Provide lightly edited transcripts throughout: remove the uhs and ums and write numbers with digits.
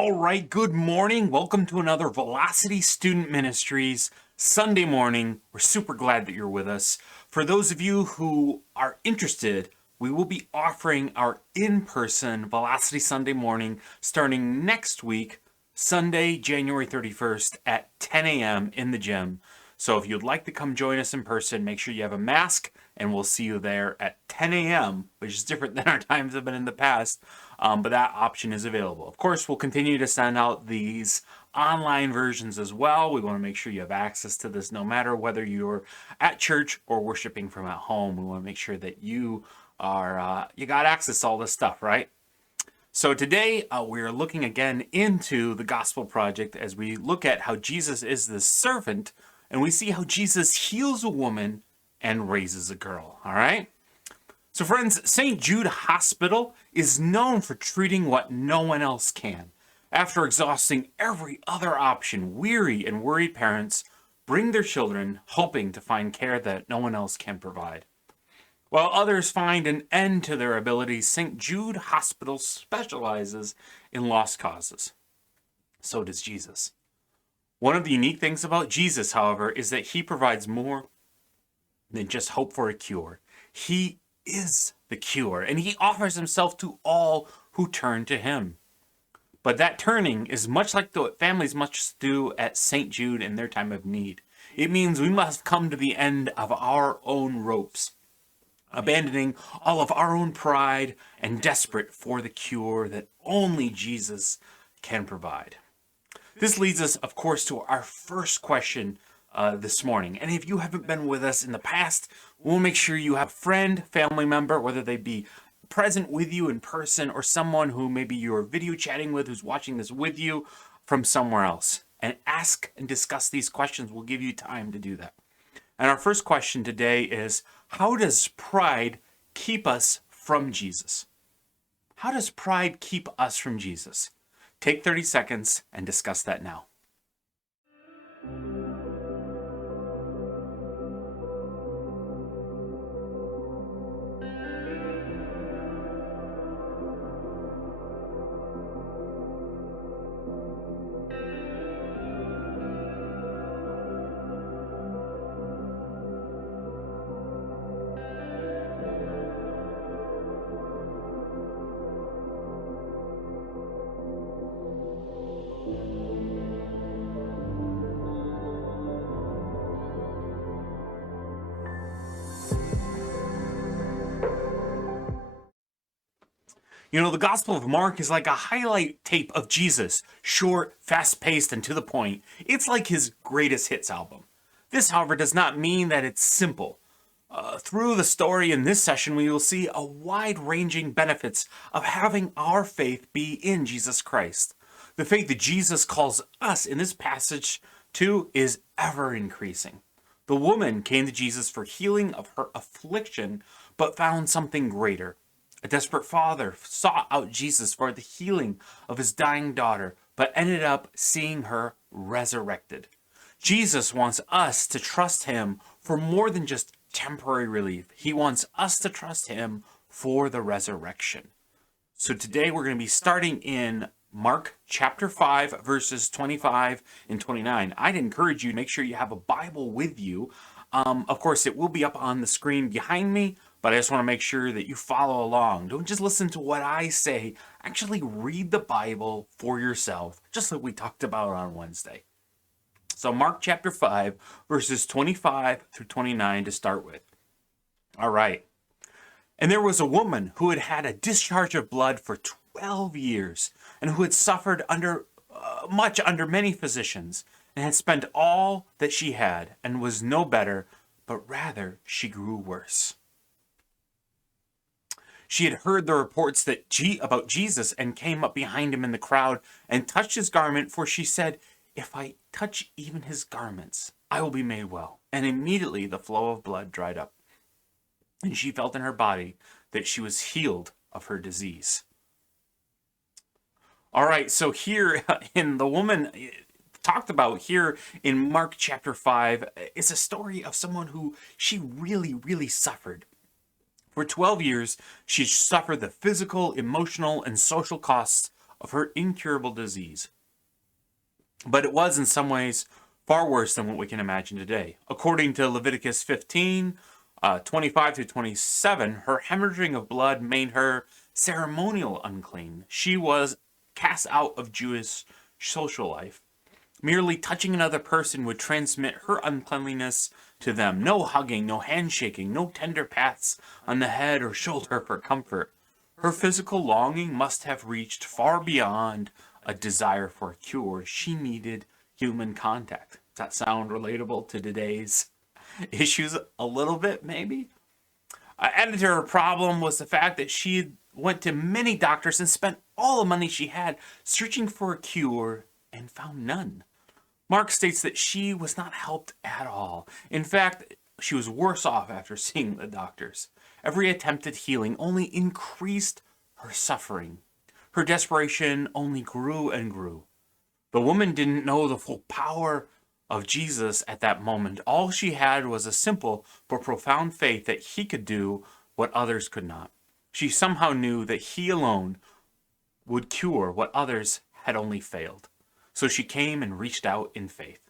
All right, good morning. Welcome to another Velocity Student Ministries Sunday morning. We're super glad that you're with us. For those of you who are interested, we will be offering our in-person Velocity Sunday morning starting next week, Sunday, January 31st at 10 a.m. in the gym. So if you'd like to come join us in person, make sure you have a mask, and we'll see you there at 10 a.m., which is different than our times have been in the past, but that option is available. Of course, we'll continue to send out these online versions as well. We want to make sure you have access to this no matter whether you're at church or worshiping from at home. We want to make sure that you got access to all this stuff, right? So today we're looking again into the Gospel Project as we look at how Jesus is the servant, and we see how Jesus heals a woman and raises a girl, all right? So friends, St. Jude Hospital is known for treating what no one else can. After exhausting every other option, weary and worried parents bring their children hoping to find care that no one else can provide. While others find an end to their abilities, St. Jude Hospital specializes in lost causes. So does Jesus. One of the unique things about Jesus, however, is that he provides more than just hope for a cure. He is the cure, and he offers himself to all who turn to him. But that turning is much like what families must do at St. Jude in their time of need. It means we must come to the end of our own ropes, abandoning all of our own pride and desperate for the cure that only Jesus can provide. This leads us, of course, to our first question this morning. And if you haven't been with us in the past, we'll make sure you have a friend, family member, whether they be present with you in person or someone who maybe you're video chatting with who's watching this with you from somewhere else. And ask and discuss these questions. We'll give you time to do that. And our first question today is, how does pride keep us from Jesus? How does pride keep us from Jesus? Take 30 seconds and discuss that now. You know, the Gospel of Mark is like a highlight tape of Jesus, short, fast-paced, and to the point. It's like his greatest hits album. This, however, does not mean that it's simple. Through the story in this session, we will see a wide-ranging benefits of having our faith be in Jesus Christ. The faith that Jesus calls us in this passage to is ever increasing. The woman came to Jesus for healing of her affliction, but found something greater. A desperate father sought out Jesus for the healing of his dying daughter, but ended up seeing her resurrected. Jesus wants us to trust him for more than just temporary relief. He wants us to trust him for the resurrection. So today we're going to be starting in Mark chapter 5, verses 25 and 29. I'd encourage you to make sure you have a Bible with you. Of course, it will be up on the screen behind me, but I just want to make sure that you follow along. Don't just listen to what I say. Actually read the Bible for yourself, just like we talked about on Wednesday. So Mark chapter 5, verses 25 through 29 to start with. All right. And there was a woman who had had a discharge of blood for 12 years, and who had suffered much under many physicians, and had spent all that she had, and was no better, but rather she grew worse. She had heard the reports about Jesus, and came up behind him in the crowd and touched his garment, for she said, "If I touch even his garments, I will be made well." And immediately the flow of blood dried up, and she felt in her body that she was healed of her disease. All right, so here in the woman talked about here in Mark chapter 5 is a story of someone who she really, really suffered. For 12 years, she suffered the physical, emotional, and social costs of her incurable disease. But it was in some ways far worse than what we can imagine today. According to Leviticus 15, 25 through 27, her hemorrhaging of blood made her ceremonial unclean. She was cast out of Jewish social life. Merely touching another person would transmit her uncleanliness to them. No hugging, no handshaking, no tender pats on the head or shoulder for comfort. Her physical longing must have reached far beyond a desire for a cure. She needed human contact. Does that sound relatable to today's issues a little bit, maybe? Added to her problem was the fact that she went to many doctors and spent all the money she had searching for a cure and found none. Mark states that she was not helped at all. In fact, she was worse off after seeing the doctors. Every attempt at healing only increased her suffering. Her desperation only grew and grew. The woman didn't know the full power of Jesus at that moment. All she had was a simple but profound faith that he could do what others could not. She somehow knew that he alone would cure what others had only failed. So she came and reached out in faith.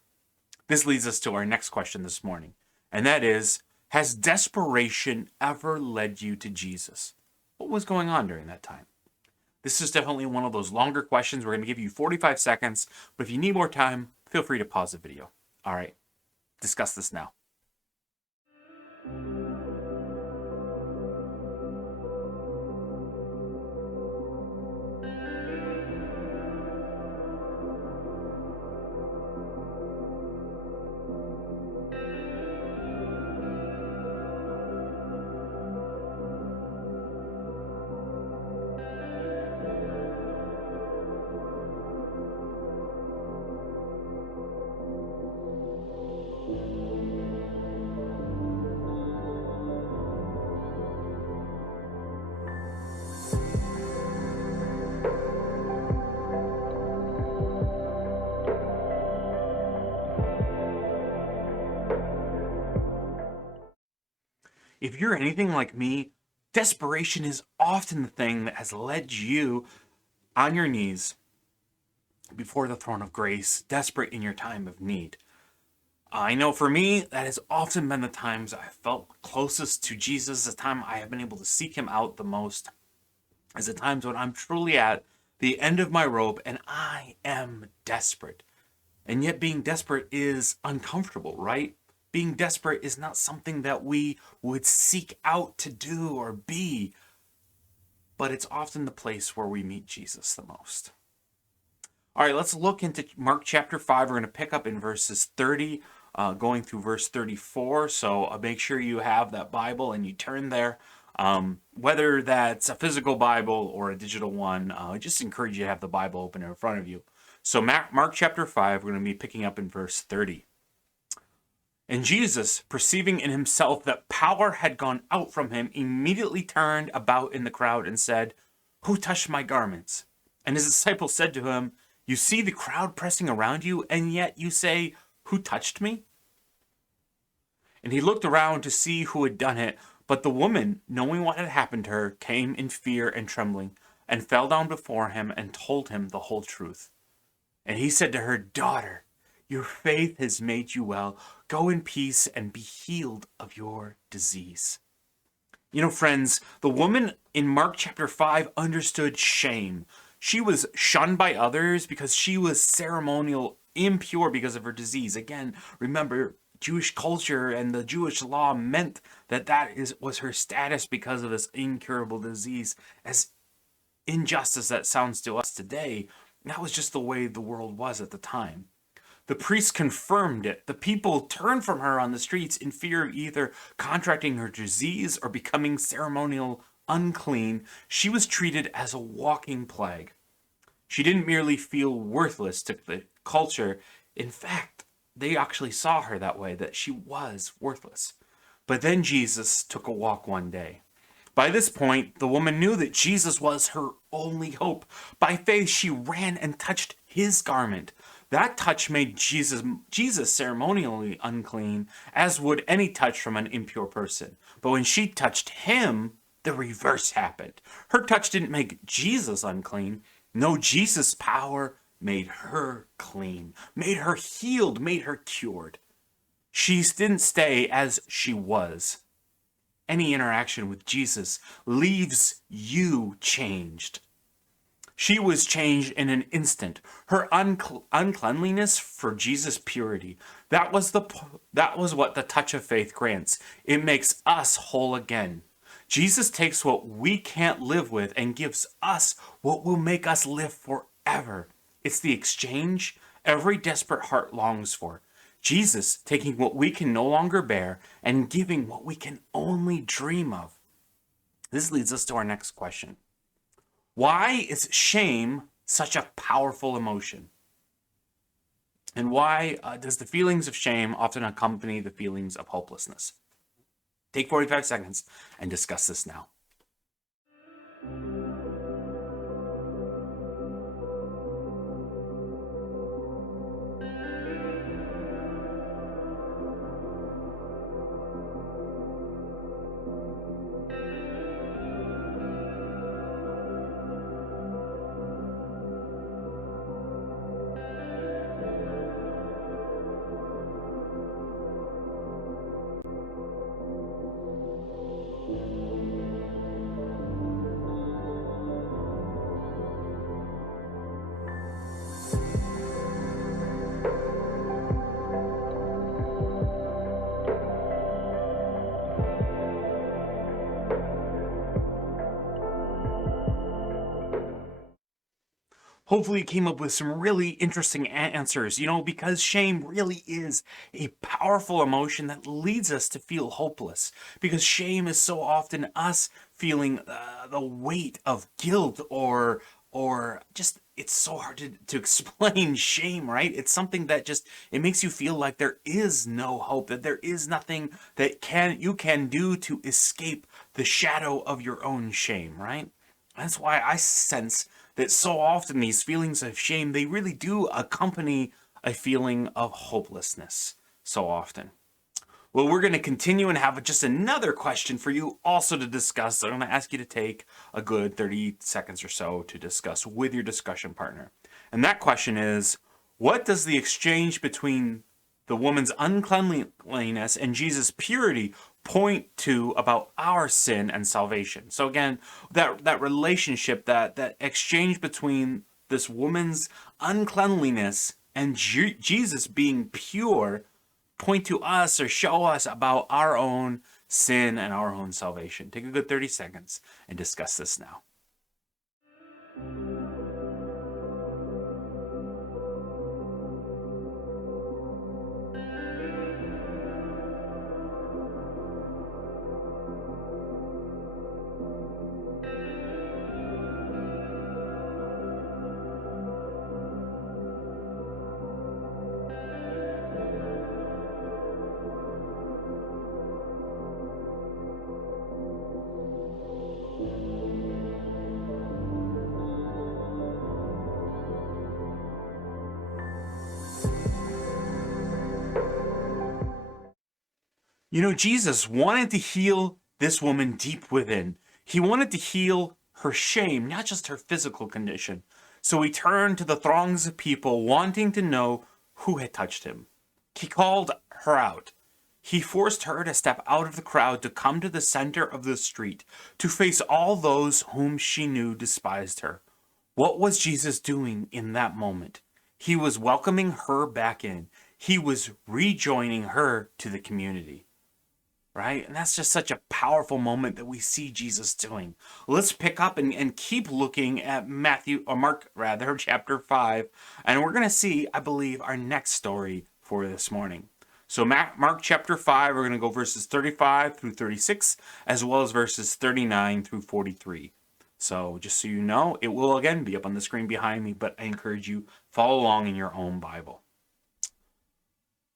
This leads us to our next question this morning, and that is, has desperation ever led you to Jesus? What was going on during that time? This is definitely one of those longer questions. We're going to give you 45 seconds, but if you need more time, feel free to pause the video. All right, discuss this now. If you're anything like me, desperation is often the thing that has led you on your knees before the throne of grace, desperate in your time of need. I know for me, that has often been the times I felt closest to Jesus, the time I have been able to seek him out the most, as the times when I'm truly at the end of my rope and I am desperate. And yet being desperate is uncomfortable, right? Being desperate is not something that we would seek out to do or be, but it's often the place where we meet Jesus the most. All right, let's look into Mark chapter 5. We're going to pick up in verses 30, going through verse 34. So make sure you have that Bible and you turn there. Whether that's a physical Bible or a digital one, I just encourage you to have the Bible open in front of you. So Mark chapter 5, we're going to be picking up in verse 30. And Jesus, perceiving in himself that power had gone out from him, immediately turned about in the crowd and said, "Who touched my garments?" And his disciples said to him, "You see the crowd pressing around you, and yet you say, 'Who touched me?'" And he looked around to see who had done it. But the woman, knowing what had happened to her, came in fear and trembling, and fell down before him and told him the whole truth. And he said to her, "Daughter, your faith has made you well. Go in peace and be healed of your disease." You know, friends, the woman in Mark chapter 5 understood shame. She was shunned by others because she was ceremonial impure because of her disease. Again, remember, Jewish culture and the Jewish law meant that was her status because of this incurable disease. As injustice that sounds to us today, that was just the way the world was at the time. The priest confirmed it. The people turned from her on the streets in fear of either contracting her disease or becoming ceremonial unclean. She was treated as a walking plague. She didn't merely feel worthless to the culture. In fact, they actually saw her that way, that she was worthless. But then Jesus took a walk one day. By this point, the woman knew that Jesus was her only hope. By faith, she ran and touched his garment. That touch made Jesus ceremonially unclean, as would any touch from an impure person. But when she touched him, the reverse happened. Her touch didn't make Jesus unclean. No, Jesus' power made her clean, made her healed, made her cured. She didn't stay as she was. Any interaction with Jesus leaves you changed. She was changed in an instant. Her uncleanliness for Jesus' purity. That was what the touch of faith grants. It makes us whole again. Jesus takes what we can't live with and gives us what will make us live forever. It's the exchange every desperate heart longs for. Jesus taking what we can no longer bear and giving what we can only dream of. This leads us to our next question. Why is shame such a powerful emotion? And why does the feelings of shame often accompany the feelings of hopelessness? Take 45 seconds and discuss this now. Hopefully you came up with some really interesting answers, because shame really is a powerful emotion that leads us to feel hopeless. Because shame is so often us feeling the weight of guilt or just, it's so hard to explain shame, right? It's something that it makes you feel like there is no hope, that there is nothing that you can do to escape the shadow of your own shame, right? That's why I sense that so often these feelings of shame, they really do accompany a feeling of hopelessness so often. Well, we're going to continue and have just another question for you also to discuss. I'm going to ask you to take a good 30 seconds or so to discuss with your discussion partner. And that question is, what does the exchange between the woman's uncleanliness and Jesus' purity point to about our sin and salvation? So again, that relationship, that exchange between this woman's uncleanliness and Jesus being pure point to us or show us about our own sin and our own salvation. Take a good 30 seconds and discuss this now. Jesus wanted to heal this woman deep within. He wanted to heal her shame, not just her physical condition. So he turned to the throngs of people wanting to know who had touched him. He called her out. He forced her to step out of the crowd, to come to the center of the street, to face all those whom she knew despised her. What was Jesus doing in that moment? He was welcoming her back in. He was rejoining her to the community. Right? And that's just such a powerful moment that we see Jesus doing. Let's pick up and keep looking at Mark chapter 5. And we're going to see, I believe, our next story for this morning. So Mark chapter 5, we're going to go verses 35 through 36, as well as verses 39 through 43. So just so you know, it will again be up on the screen behind me, but I encourage you, follow along in your own Bible.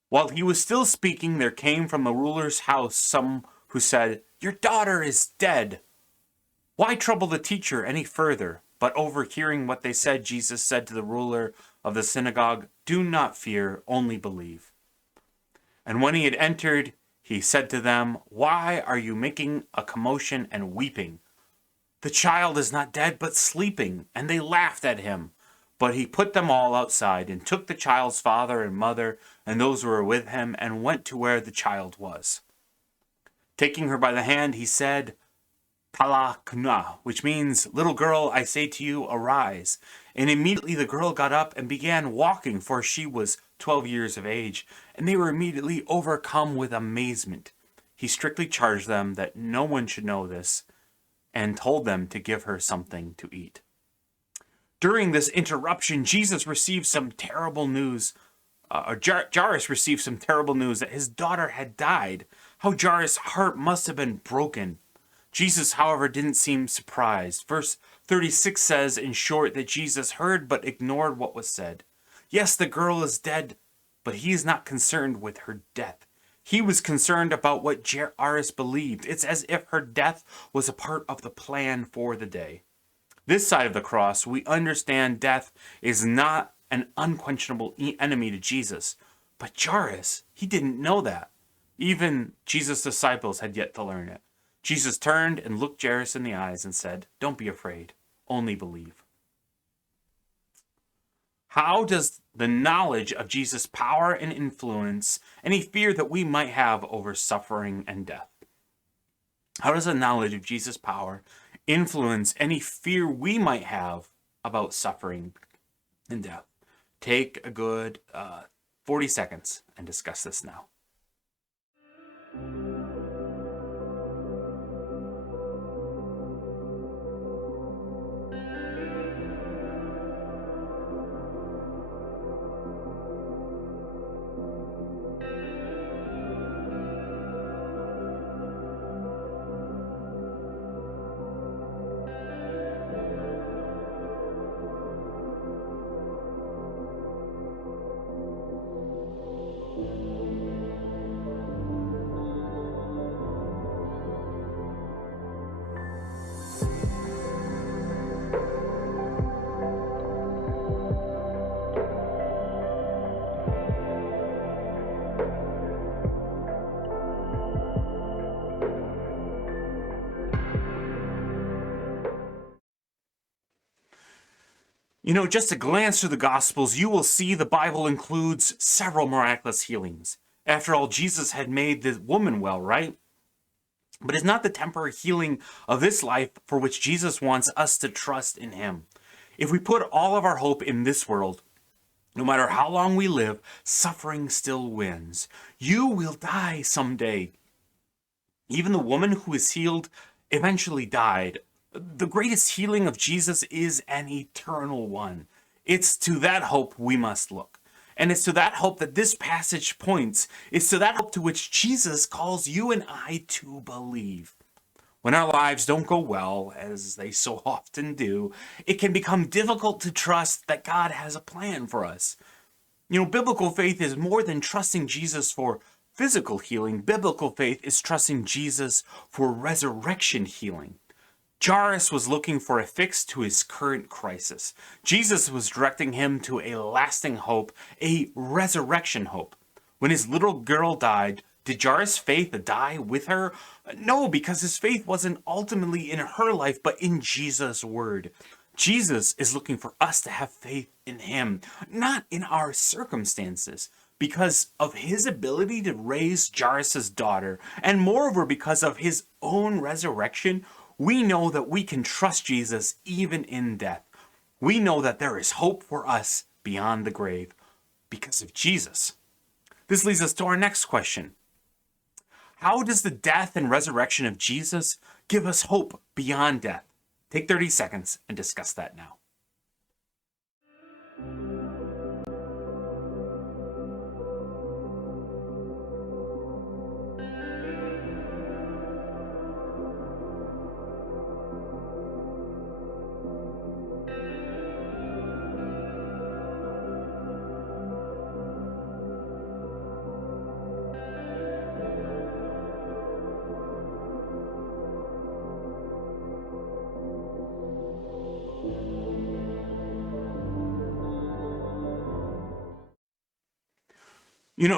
While he was still speaking, there came from the ruler's house some who said, "Your daughter is dead. Why trouble the teacher any further?" But overhearing what they said, Jesus said to the ruler of the synagogue, "Do not fear, only believe." And when he had entered, he said to them, "Why are you making a commotion and weeping? "The child is not dead, but sleeping." And they laughed at him. But he put them all outside and took the child's father and mother and those who were with him and went to where the child was. Taking her by the hand, he said, "Tala kuna," which means, "Little girl, I say to you, arise." And immediately the girl got up and began walking, for she was 12 years of age, and they were immediately overcome with amazement. He strictly charged them that no one should know this, and told them to give her something to eat. During this interruption, Jesus received some terrible news. Jairus received some terrible news that his daughter had died. How Jairus' heart must have been broken. Jesus, however, didn't seem surprised. Verse 36 says, in short, that Jesus heard but ignored what was said. Yes, the girl is dead, but he is not concerned with her death. He was concerned about what Jairus believed. It's as if her death was a part of the plan for the day. This side of the cross, we understand death is not an unquenchable enemy to Jesus. But Jairus, he didn't know that. Even Jesus' disciples had yet to learn it. Jesus turned and looked Jairus in the eyes and said, "Don't be afraid, only believe." How does the knowledge of Jesus' power and influence any fear that we might have over suffering and death? How does the knowledge of Jesus' power influence any fear we might have about suffering and death? Take a good 40 seconds and discuss this now. Just a glance through the Gospels, you will see the Bible includes several miraculous healings. After all, Jesus had made the woman well, right? But it's not the temporary healing of this life for which Jesus wants us to trust in him. If we put all of our hope in this world, no matter how long we live, suffering still wins. You will die someday. Even the woman who is healed eventually died. The greatest healing of Jesus is an eternal one. It's to that hope we must look. And it's to that hope that this passage points. It's to that hope to which Jesus calls you and I to believe. When our lives don't go well, as they so often do, it can become difficult to trust that God has a plan for us. Biblical faith is more than trusting Jesus for physical healing. Biblical faith is trusting Jesus for resurrection healing. Jairus was looking for a fix to his current crisis. Jesus was directing him to a lasting hope, a resurrection hope. When his little girl died, did Jairus' faith die with her? No, because his faith wasn't ultimately in her life, but in Jesus' word. Jesus is looking for us to have faith in him, not in our circumstances, because of his ability to raise Jairus' daughter, and moreover because of his own resurrection. We know that we can trust Jesus even in death. We know that there is hope for us beyond the grave because of Jesus. This leads us to our next question. How does the death and resurrection of Jesus give us hope beyond death? Take 30 seconds and discuss that now.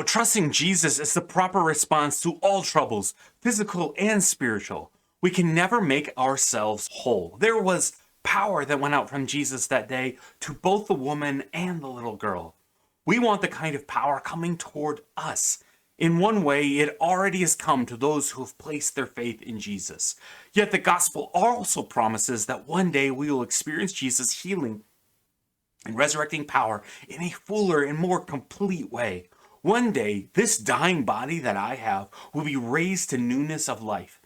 Trusting Jesus is the proper response to all troubles, physical and spiritual. We can never make ourselves whole. There was power that went out from Jesus that day to both the woman and the little girl. We want the kind of power coming toward us. In one way, it already has come to those who have placed their faith in Jesus. Yet the gospel also promises that one day we will experience Jesus' healing and resurrecting power in a fuller and more complete way. One day, this dying body that I have will be raised to newness of life.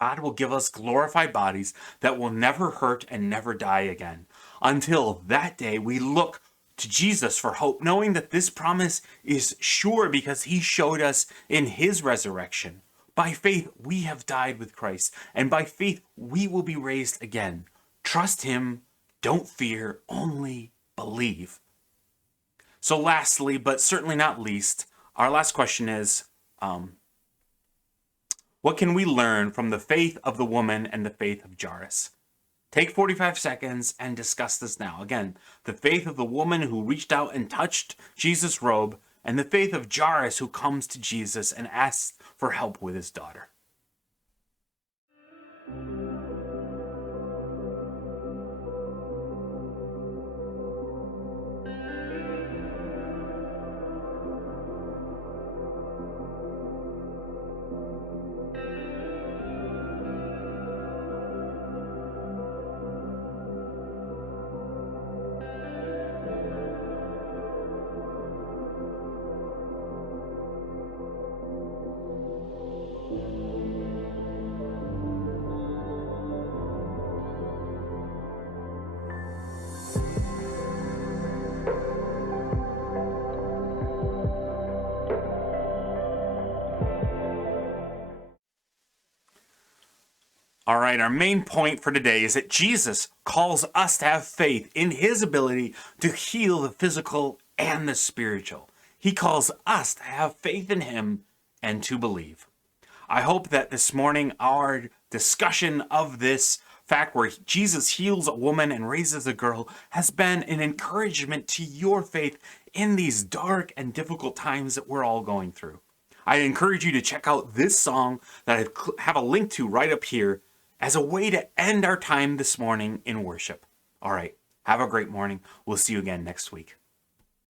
God will give us glorified bodies that will never hurt and never die again. Until that day, we look to Jesus for hope, knowing that this promise is sure because he showed us in his resurrection. By faith, we have died with Christ, and by faith, we will be raised again. Trust him, don't fear, only believe. So lastly, but certainly not least, our last question is, what can we learn from the faith of the woman and the faith of Jairus? Take 45 seconds and discuss this now. Again, the faith of the woman who reached out and touched Jesus' robe, and the faith of Jairus who comes to Jesus and asks for help with his daughter. All right, our main point for today is that Jesus calls us to have faith in his ability to heal the physical and the spiritual. He calls us to have faith in him and to believe. I hope that this morning our discussion of this fact where Jesus heals a woman and raises a girl has been an encouragement to your faith in these dark and difficult times that we're all going through. I encourage you to check out this song that I have a link to right up here as a way to end our time this morning in worship. All right, have a great morning. We'll see you again next week.